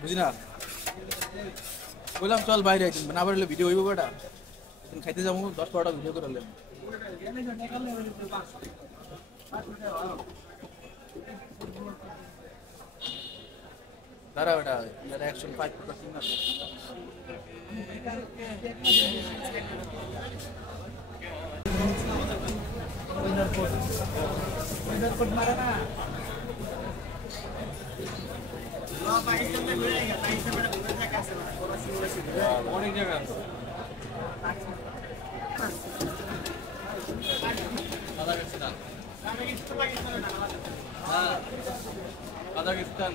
বুঝি না বললাম চল বাইরে একদিন না পারলে ভিডিও হইব কটা একদিন খাইতে যাবো 10-12টা ভিডিও করে নিলাম দাঁড়া বেটা যারা অ্যাকশন 5 ফুটার টিম আছে কোড মারা না অনেক জায়গা আছে কাজাকিস্তান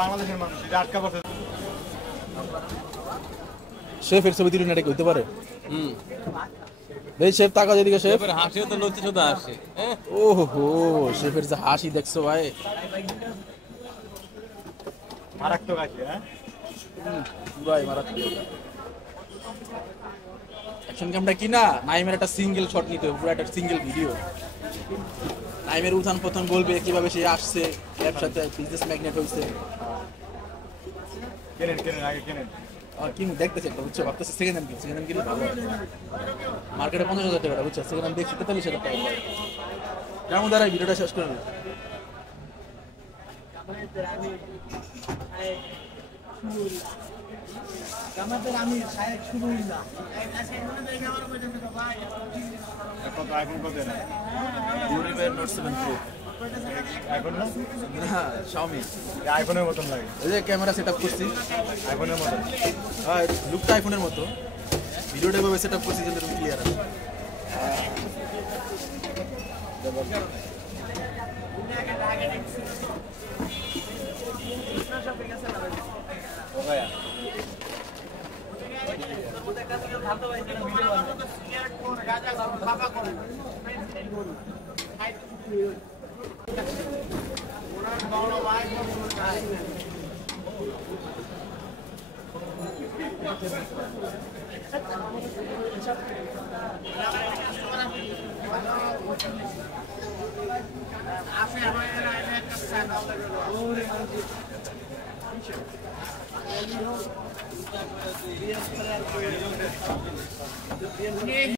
বাংলাদেশের মানুষ আটকা পড়ছে শেফের ছবি দিলেন এটা হইতে পারে এই শেফ তাকা যেদিকে শেফ হাসিও তো লজ্জা শুধু হাসি ওহো শেফের যে হাসি দেখছো ভাই মারাত্মক আছে হ্যাঁ পুরাই মারাত্মক অ্যাকশন ক্যামটা কি না নাইমের একটা সিঙ্গেল শট নিতে হবে পুরো একটা সিঙ্গেল ভিডিও নাইমের উত্থান পতন বলবে কিভাবে সে আসছে ব্যবসাতে বিজনেস ম্যাগনেট হইছে কেনেন আগে কেনেন কি দেখতেছে একটা বুঝছো ভাবতেছে সেকেন্ড হ্যান্ড কিনলে ভালো মার্কেটে 50,000 টাকা বুঝছো সেকেন্ড হ্যান্ড দেখছি 43,000 টাকা কেমন দাঁড়াই ভিডিওটা শেষ করে নি আমি সাহেব শুরু না কত আইফোন কত না ইউরিবের নোট 7 প্রো আইফোন না Xiaomi আইফোনের মতন লাগে এই যে ক্যামেরা সেটআপ করছি আইফোনের মতন হ্যাঁ লুকটা আইফোনের মতো ভিডিওটা ভাবে সেটআপ করছি যেন এরকম ক্লিয়ার আছে ও ভাইয়া